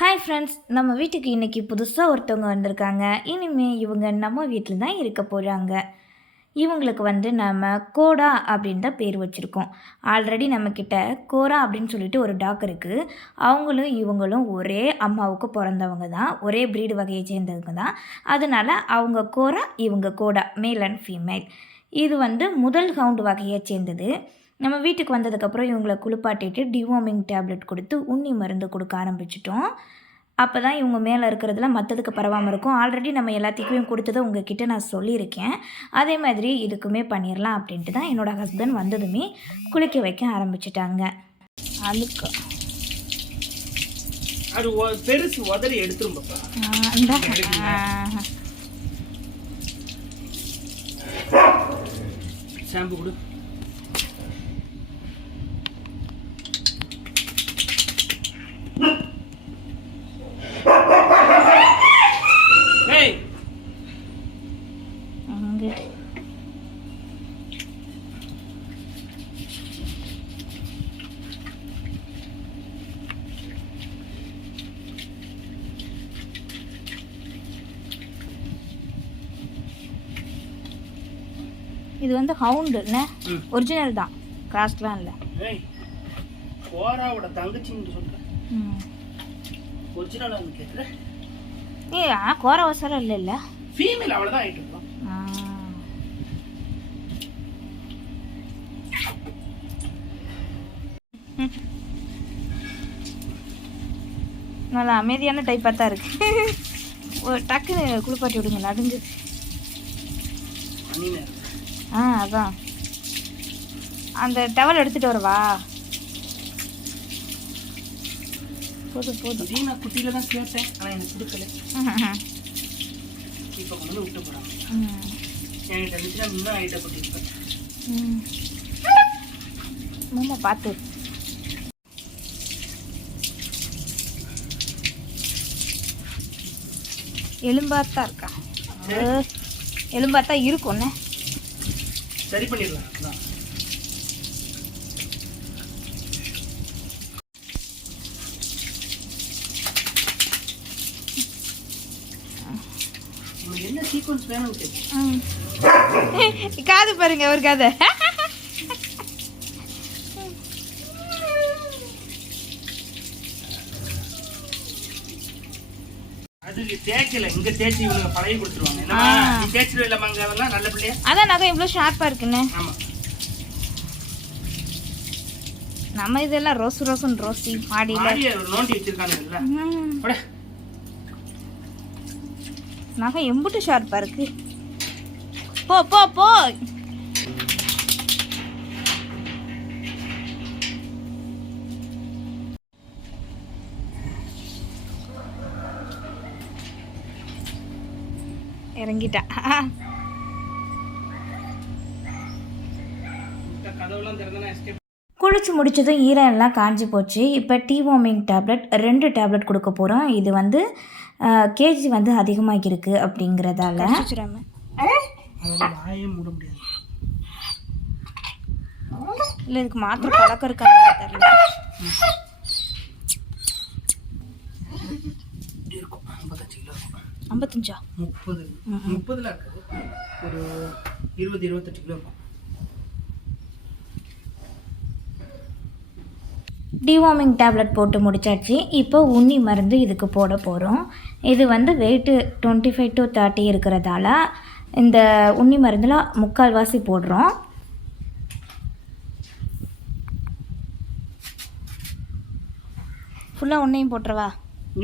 Hi friends, நம்ம வீட்டுக்கு இன்றைக்கி புதுசாக ஒருத்தவங்க வந்திருக்காங்க. இனிமேல் இவங்க நம்ம வீட்டில் தான் இருக்க போகிறாங்க. இவங்களுக்கு நம்ம கோடா அப்படின்னு தான் பேர் வச்சுருக்கோம். ஆல்ரெடி நம்மக்கிட்ட கோரா அப்படின்னு சொல்லிட்டு ஒரு டாக் இருக்குது. அவங்களும் இவங்களும் ஒரே அம்மாவுக்கு பிறந்தவங்க தான், ஒரே ப்ரீடு வகையை சேர்ந்தவங்க தான். அதனால் அவங்க கோரா, இவங்க கோடா, மேல் அண்ட் ஃபீமேல். இது முதல் ஹவுண்ட் வகையை சேர்ந்தது. நம்ம வீட்டுக்கு வந்ததுக்கப்புறம் இவங்களை குளிப்பாட்டிட்டு டிவார்மிங் டேப்லெட் கொடுத்து உண்ணி மருந்து கொடுக்க ஆரம்பிச்சிட்டோம். அப்போ தான் இவங்க மேலே இருக்கிறதுல மற்றதுக்கு பரவாமல் இருக்கும். ஆல்ரெடி நம்ம எல்லாத்துக்குமே கொடுத்ததை உங்ககிட்ட நான் சொல்லியிருக்கேன். அதே மாதிரி இதுக்குமே பண்ணிடலாம் அப்படின்ட்டு தான் என்னோடய ஹஸ்பண்ட் வந்ததுமே குளிக்க வைக்க ஆரம்பிச்சிட்டாங்க. அழுக்கு அது பெருசு உதறி எடுத்துரும். ஷாம்பு கொடு. இது ஹவுண்டு என்ன ஒரிஜினல் தான், கிராஸ்லாம் இல்லை. கோராவோட தங்கச்சின்னு சொல்கிறேன். ஒரிஜினலாக கேட்குறேன். கோரா அவசரம் இல்லை ஃபீமேல் அவ்வளோதான் ஆகிட்டு இருக்கோம். நல்லா அமைதியான டைப்பாக தான் இருக்கு. ஒரு டக்குன்னு குளிப்பாட்டி விடுங்க, நடுங்குது. அதான் அந்த டவல் எடுத்துகிட்டு வரவா? போதும் போதும். நான் குட்டியில தான் கேட்டேன், ஆனால் எனக்கு கொடுக்கல. இப்போ கொண்டு விட்டு போகிறாங்க. என்கிட்ட இருந்துச்சுன்னா இன்னும் ஐட்ட போட்டிருப்பேன். மாமா பார்த்து. எலும்பாத்தான் இருக்கா? எலும்பாத்தான் இருக்கும்ண்ணே. சரி பண்ணிடலாம். என்ன சீக்வன்ஸ் வேணும்? காது பாருங்க, ஒரு காதை. அது தேய்க்கல, இங்க தேய்ச்சி இவங்க பழகி கொடுத்துருவாங்க. என்ன நீ தேய்ச்சிரு இல்லமாங்க, அதெல்லாம் நல்ல பிள்ளையா. அதான் நகை இவ்வளோ ஷார்ப்பா இருக்குன்னு. ஆமா, நம்ம இதெல்லாம் ரோசுன்னு ரோசி மாடியில நோண்டி வச்சிருக்காங்க. நகை எம்புட்டு ஷார்ப்பா இருக்கு. போ போ போ. இறங்கிட்டா. குளிச்சு முடிச்சதும் ஈரம் எல்லாம் காஞ்சி போச்சு. இப்போ டிவார்மிங் டேப்லெட் 2 டேப்லெட் கொடுக்க போகிறோம். இது கேஜி அதிகமாக இருக்குது அப்படிங்கிறதால இல்லை, இதுக்கு மாத்திரை பழக்கம் இருக்காங்க. 55 30 இருக்குது. ஒரு 20-28 கிலோ இருக்கும். டிவார்மிங் டேப்லெட் போட்டு முடிச்சாச்சு. இப்போ உண்ணி மருந்து இதுக்கு போட போகிறோம். இது வெயிட்டு 25 to 30 இருக்கிறதால இந்த உண்ணி மருந்தில் 3/4 போடுறோம். ஃபுல்லாக உன்னையும் போட்டுருவா?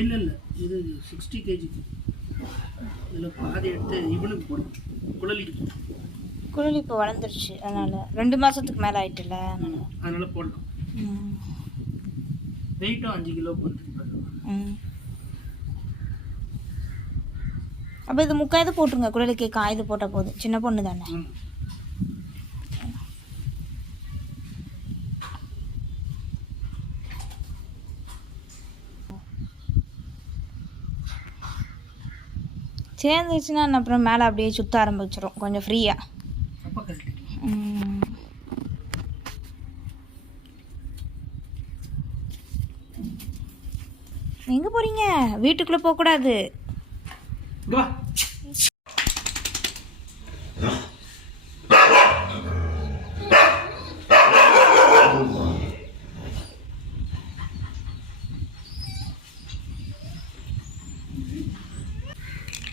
இல்லை இல்லை, இது 60 kg. இதில் பாதி எடுத்து இவனுக்கு போடும். குழலி இப்போ வளர்ந்துருச்சு, அதனால் 2 மாதத்துக்கு மேலே ஆயிட்டுல, அதனால் போடலாம். வெயிட்டும் 5 கிலோ போட்டு. அப்போ இது 3/4 போட்டுருங்க. குழலிக்கு காய்து போட்டால் போதும், சின்ன பொண்ணு தானே. சேர்ந்துச்சுன்னா அப்புறம் மேலே அப்படியே சுற்ற ஆரம்பிச்சிடும் கொஞ்சம் ஃப்ரீயாக. எங்கே போகிறீங்க? போகிறீங்க? வீட்டுக்குள்ளே போகக்கூடாது. இங்க வா.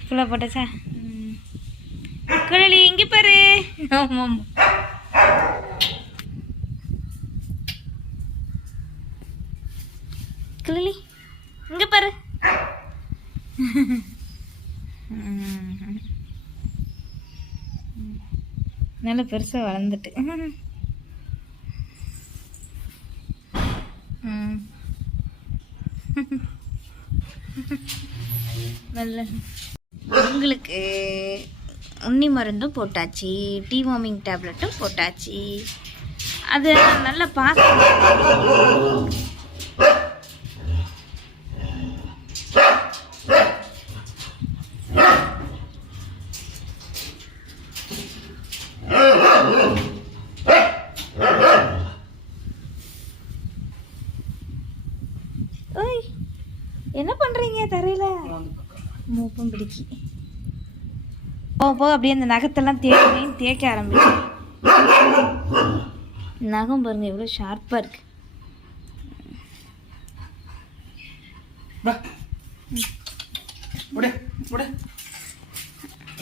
ஃபுல்லாக போட்டாச்சா? குழலி இங்கே பாரு. ஆமாம். குழலி இங்கே பாரு. நல்ல பெருசாக வளர்ந்துட்டு. நல்ல உங்களுக்கு உண்ணி மருந்தும் போட்டாச்சு, டிவார்மிங் டேப்லெட்டும் போட்டாச்சு. அது நல்ல பாசம். ஓய், என்ன பண்ணுறீங்க தரையில்? மூப்பம் பிடிக்கி போக அப்படியே அந்த நகத்தெல்லாம் தேய்க்க ஆரம்பிச்சு. நகம் பாருங்க எவ்வளோ ஷார்ப்பாக இருக்கு.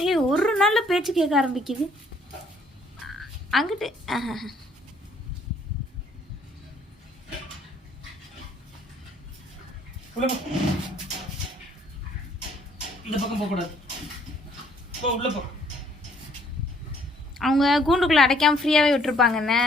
ஏய், ஒரு நாளில் பேச்சு கேட்க ஆரம்பிக்குது. அங்கிட்டு இந்த பக்கம் போகக்கூடாது. போ, உள்ள போ. அவங்க கூண்டுக்குள்ளே அடைக்காமல் ஃப்ரீயாகவே விட்டுருப்பாங்கண்ணே.